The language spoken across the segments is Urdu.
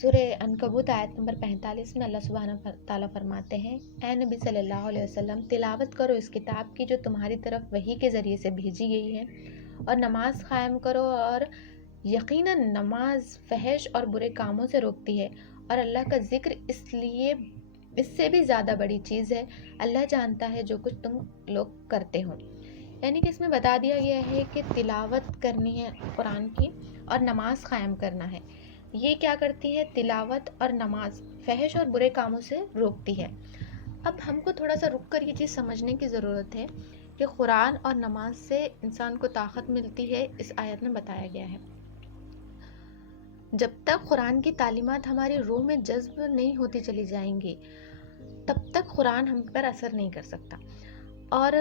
سورہ عنکبوت آیت نمبر 45 میں اللہ سبحانہ تعالیٰ فرماتے ہیں، اے نبی صلی اللہ علیہ وسلم، تلاوت کرو اس کتاب کی جو تمہاری طرف وحی کے ذریعے سے بھیجی گئی ہے، اور نماز قائم کرو، اور یقیناً نماز فحش اور برے کاموں سے روکتی ہے، اور اللہ کا ذکر اس سے بھی زیادہ بڑی چیز ہے، اللہ جانتا ہے جو کچھ تم لوگ کرتے ہو۔ یعنی کہ اس میں بتا دیا گیا ہے کہ تلاوت کرنی ہے قرآن کی اور نماز قائم کرنا ہے۔ یہ کیا کرتی ہے؟ تلاوت اور نماز فحش اور برے کاموں سے روکتی ہے۔ اب ہم کو تھوڑا سا رک کر یہ چیز سمجھنے کی ضرورت ہے کہ قرآن اور نماز سے انسان کو طاقت ملتی ہے، اس آیت میں بتایا گیا ہے۔ جب تک قرآن کی تعلیمات ہماری روح میں جذب نہیں ہوتی چلی جائیں گی، تب تک قرآن ہم پر اثر نہیں کر سکتا۔ اور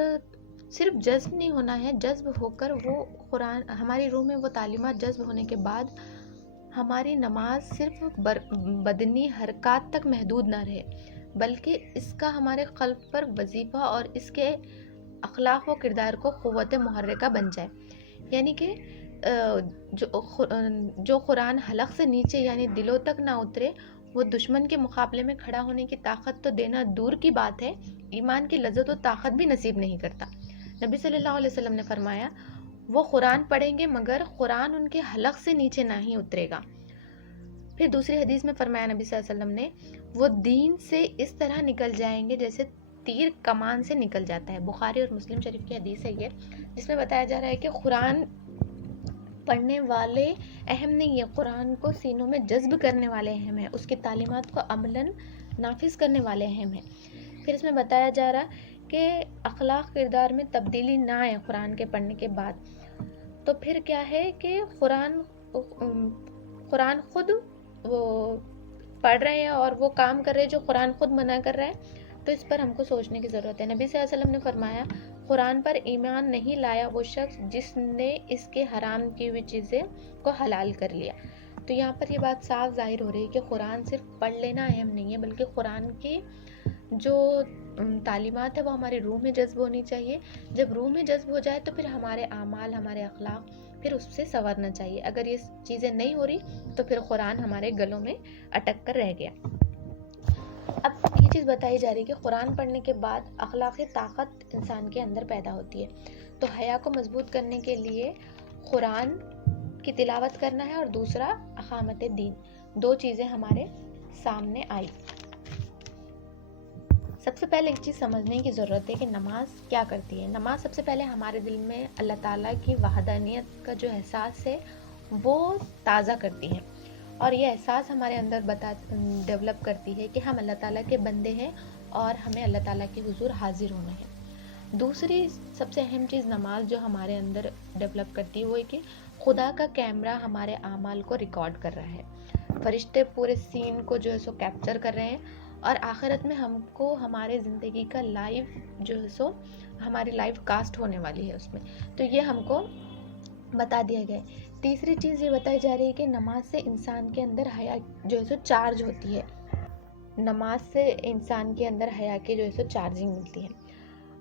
صرف جذب نہیں ہونا ہے، جذب ہو کر وہ قرآن ہماری روح میں وہ تعلیمات جذب ہونے کے بعد ہماری نماز صرف بدنی حرکات تک محدود نہ رہے، بلکہ اس کا ہمارے قلب پر وظیفہ اور اس کے اخلاق و کردار کو قوت محرکہ بن جائے۔ یعنی کہ جو قرآن حلق سے نیچے یعنی دلوں تک نہ اترے، وہ دشمن کے مقابلے میں کھڑا ہونے کی طاقت تو دینا دور کی بات ہے، ایمان کی لذت و طاقت بھی نصیب نہیں کرتا۔ نبی صلی اللہ علیہ وسلم نے فرمایا، وہ قرآن پڑھیں گے مگر قرآن ان کے حلق سے نیچے نہ ہی اترے گا۔ پھر دوسری حدیث میں فرمایا نبی صلی اللہ علیہ وسلم نے، وہ دین سے اس طرح نکل جائیں گے جیسے تیر کمان سے نکل جاتا ہے۔ بخاری اور مسلم شریف کی حدیث ہے یہ، جس میں بتایا جا رہا ہے کہ قرآن پڑھنے والے اہم نہیں ہے، قرآن کو سینوں میں جذب کرنے والے اہم ہیں، اس کی تعلیمات کو عملاً نافذ کرنے والے اہم ہیں۔ پھر اس میں بتایا جا رہا کہ اخلاق کردار میں تبدیلی نہ آئے قرآن کے پڑھنے کے بعد، تو پھر کیا ہے کہ قرآن خود وہ پڑھ رہے ہیں اور وہ کام کر رہے ہیں جو قرآن خود منع کر رہا ہے، تو اس پر ہم کو سوچنے کی ضرورت ہے۔ نبی صلی اللہ علیہ وسلم نے فرمایا، قرآن پر ایمان نہیں لایا وہ شخص جس نے اس کے حرام کی ہوئی چیزیں کو حلال کر لیا۔ تو یہاں پر یہ بات صاف ظاہر ہو رہی ہے کہ قرآن صرف پڑھ لینا اہم نہیں ہے، بلکہ قرآن کی جو تعلیمات ہے وہ ہماری روح میں جذب ہونی چاہیے۔ جب روح میں جذب ہو جائے تو پھر ہمارے اعمال، ہمارے اخلاق پھر اس سے سنورنا چاہیے۔ اگر یہ چیزیں نہیں ہو رہی تو پھر قرآن ہمارے گلوں میں اٹک کر رہ گیا۔ اب یہ چیز بتائی جا رہی ہے کہ قرآن پڑھنے کے بعد اخلاقی طاقت انسان کے اندر پیدا ہوتی ہے، تو حیا کو مضبوط کرنے کے لیے قرآن کی تلاوت کرنا ہے، اور دوسرا اقامت دین، دو چیزیں ہمارے سامنے آئی۔ سب سے پہلے ایک چیز سمجھنے کی ضرورت ہے کہ نماز کیا کرتی ہے۔ نماز سب سے پہلے ہمارے دل میں اللہ تعالیٰ کی وحدانیت کا جو احساس ہے وہ تازہ کرتی ہے، اور یہ احساس ہمارے اندر ڈیولپ کرتی ہے کہ ہم اللہ تعالیٰ کے بندے ہیں اور ہمیں اللہ تعالیٰ کے حضور حاضر ہونا ہے۔ دوسری سب سے اہم چیز نماز جو ہمارے اندر ڈیولپ کرتی ہے وہ ہے کہ خدا کا کیمرہ ہمارے اعمال کو ریکارڈ کر رہا ہے، فرشتے پورے سین کو جو ہے سو کیپچر کر رہے ہیں، اور آخرت میں ہم کو ہمارے زندگی کا لائیو جو ہے سو ہماری لائیو کاسٹ ہونے والی ہے اس میں، تو یہ ہم کو بتا دیا گیا ہے۔ تیسری چیز یہ بتائی جا رہی ہے کہ نماز سے انسان کے اندر حیا جو ہے سو چارج ہوتی ہے، نماز سے انسان کے اندر حیا کی جو ہے سو چارجنگ ملتی ہے،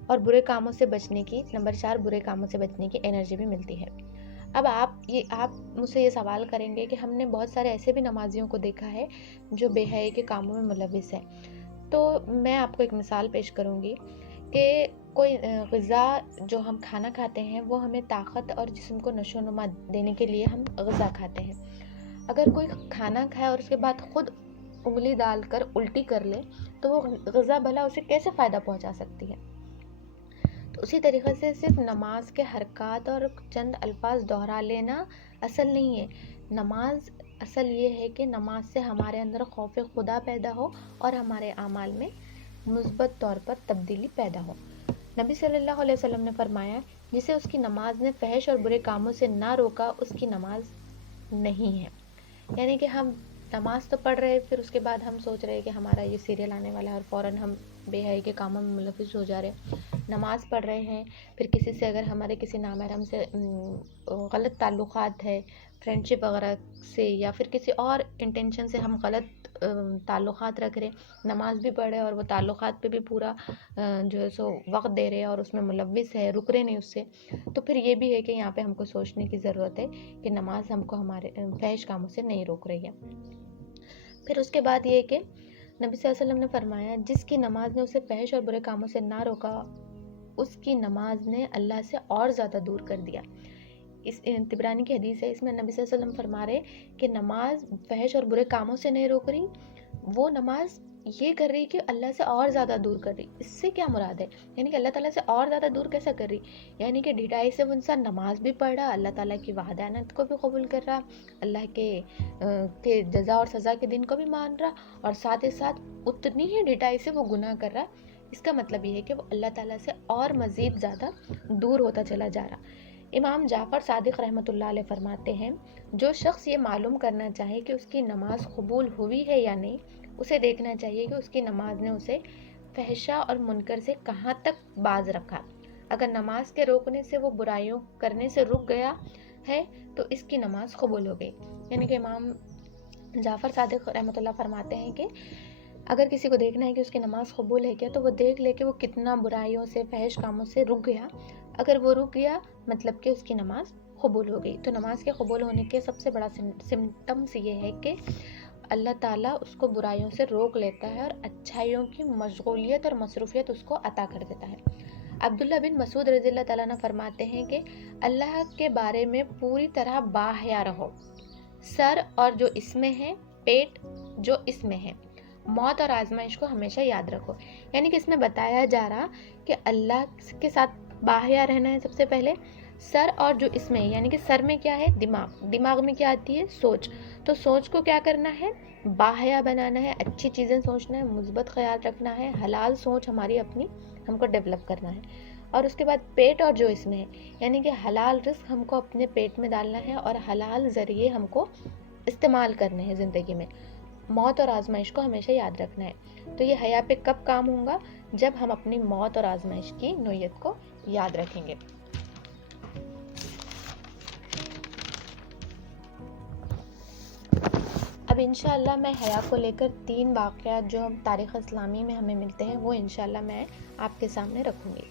اور برے کاموں سے بچنے کی، نمبر 4، برے کاموں سے بچنے کی انرجی بھی ملتی ہے۔ اب آپ مجھ سے یہ سوال کریں گے کہ ہم نے بہت سارے ایسے بھی نمازیوں کو دیکھا ہے جو بے حیائی کے کاموں میں ملوث ہیں، تو میں آپ کو ایک مثال پیش کروں گی کہ کوئی غذا جو ہم کھانا کھاتے ہیں وہ ہمیں طاقت اور جسم کو نشو و نما دینے کے لیے ہم غذا کھاتے ہیں۔ اگر کوئی کھانا کھائے اور اس کے بعد خود انگلی ڈال کر الٹی کر لے تو وہ غذا بھلا اسے کیسے فائدہ پہنچا سکتی ہے؟ تو اسی طریقے سے صرف نماز کے حرکات اور چند الفاظ دہرا لینا اصل نہیں ہے۔ نماز اصل یہ ہے کہ نماز سے ہمارے اندر خوف خدا پیدا ہو اور ہمارے اعمال میں مثبت طور پر تبدیلی پیدا ہو۔ نبی صلی اللہ علیہ وسلم نے فرمایا، جسے اس کی نماز نے فحش اور برے کاموں سے نہ روکا اس کی نماز نہیں ہے۔ یعنی کہ ہم نماز تو پڑھ رہے، پھر اس کے بعد ہم سوچ رہے کہ ہمارا یہ سیریل آنے والا ہے اور فوراً ہم بے حیائی کے کاموں میں ملوث ہو جا رہے ہیں۔ نماز پڑھ رہے ہیں، پھر کسی سے اگر ہمارے کسی نامحرم سے غلط تعلقات ہے، فرینڈشپ وغیرہ سے، یا پھر کسی اور انٹینشن سے ہم غلط تعلقات رکھ رہے، نماز بھی پڑھ رہے اور وہ تعلقات پہ بھی پورا جو ہے سو وقت دے رہے اور اس میں ملوث ہے، رک رہے نہیں اس سے، تو پھر یہ بھی ہے کہ یہاں پہ ہم کو سوچنے کی ضرورت ہے کہ نماز ہم کو ہمارے فحش کاموں سے نہیں روک رہی ہے۔ پھر اس کے بعد یہ کہ نبی صلی اللہ علیہ وسلم نے فرمایا جس کی نماز نے اسے فحش اور برے کاموں سے نہ روکا اس کی نماز نے اللہ سے اور زیادہ دور کر دیا۔ اس طبرانی کی حدیث ہے، اس میں نبی صلی اللہ علیہ وسلم فرما رہے کہ نماز فحش اور برے کاموں سے نہیں روک رہی، وہ نماز یہ کر رہی کہ اللہ سے اور زیادہ دور کر رہی۔ اس سے کیا مراد ہے؟ یعنی کہ اللہ تعالیٰ سے اور زیادہ دور کیسا کر رہی؟ یعنی کہ ڈھٹائی سے وہ انسان نماز بھی پڑھ رہا، اللہ تعالیٰ کی وحدانیت کو بھی قبول کر رہا، اللہ کے جزا اور سزا کے دن کو بھی مان رہا، اور ساتھ ہی ساتھ اتنی ہی ڈھٹائی سے وہ گناہ کر رہا۔ اس کا مطلب یہ ہے کہ وہ اللہ تعالیٰ سے اور مزید زیادہ دور ہوتا چلا جا رہا۔ امام جعفر صادق رحمۃ اللہ علیہ فرماتے ہیں جو شخص یہ معلوم کرنا چاہے کہ اس کی نماز قبول ہوئی ہے یا نہیں، اسے دیکھنا چاہیے کہ اس کی نماز نے اسے فحشہ اور منکر سے کہاں تک باز رکھا۔ اگر نماز کے روکنے سے وہ برائیوں کرنے سے رک گیا ہے تو اس کی نماز قبول ہو گئی۔ یعنی کہ امام جعفر صادق رحمۃ اللہ فرماتے ہیں کہ اگر کسی کو دیکھنا ہے کہ اس کی نماز قبول ہے کیا، تو وہ دیکھ لے کہ وہ کتنا برائیوں سے فحش کاموں سے رک گیا۔ اگر وہ رک گیا مطلب کہ اس کی نماز قبول ہو گئی۔ تو نماز کے قبول ہونے کے سب سے بڑا سمٹمز یہ ہے کہ اللہ تعالیٰ اس کو برائیوں سے روک لیتا ہے اور اچھائیوں کی مشغولیت اور مصروفیت اس کو عطا کر دیتا ہے۔ عبداللہ بن مسعود رضی اللہ تعالیٰ عنہ فرماتے ہیں کہ اللہ کے بارے میں پوری طرح باحیا رہو، سر اور جو اس میں ہے، پیٹ جو اس میں ہے، موت اور آزمائش کو ہمیشہ یاد رکھو۔ یعنی کہ اس میں بتایا جا رہا کہ اللہ کے ساتھ باحیا رہنا ہے سب سے پہلے، سر اور جو اس میں، یعنی کہ سر میں کیا ہے؟ دماغ میں کیا آتی ہے؟ سوچ۔ تو سوچ کو کیا کرنا ہے؟ باحیا بنانا ہے، اچھی چیزیں سوچنا ہے، مثبت خیال رکھنا ہے، حلال سوچ ہماری اپنی ہم کو ڈیولپ کرنا ہے۔ اور اس کے بعد پیٹ اور جو اس میں ہے، یعنی کہ حلال رزق ہم کو اپنے پیٹ میں ڈالنا ہے اور حلال ذریعے ہم کو استعمال کرنے ہیں زندگی میں۔ موت اور آزمائش کو ہمیشہ یاد رکھنا ہے۔ تو یہ حیا پہ کب کام ہوگا؟ جب ہم اپنی موت اور آزمائش کی نوعیت کو یاد رکھیں گے۔ اب انشاءاللہ میں حیا کو لے کر 3 واقعات جو تاریخ اسلامی میں ہمیں ملتے ہیں وہ انشاءاللہ میں آپ کے سامنے رکھوں گی۔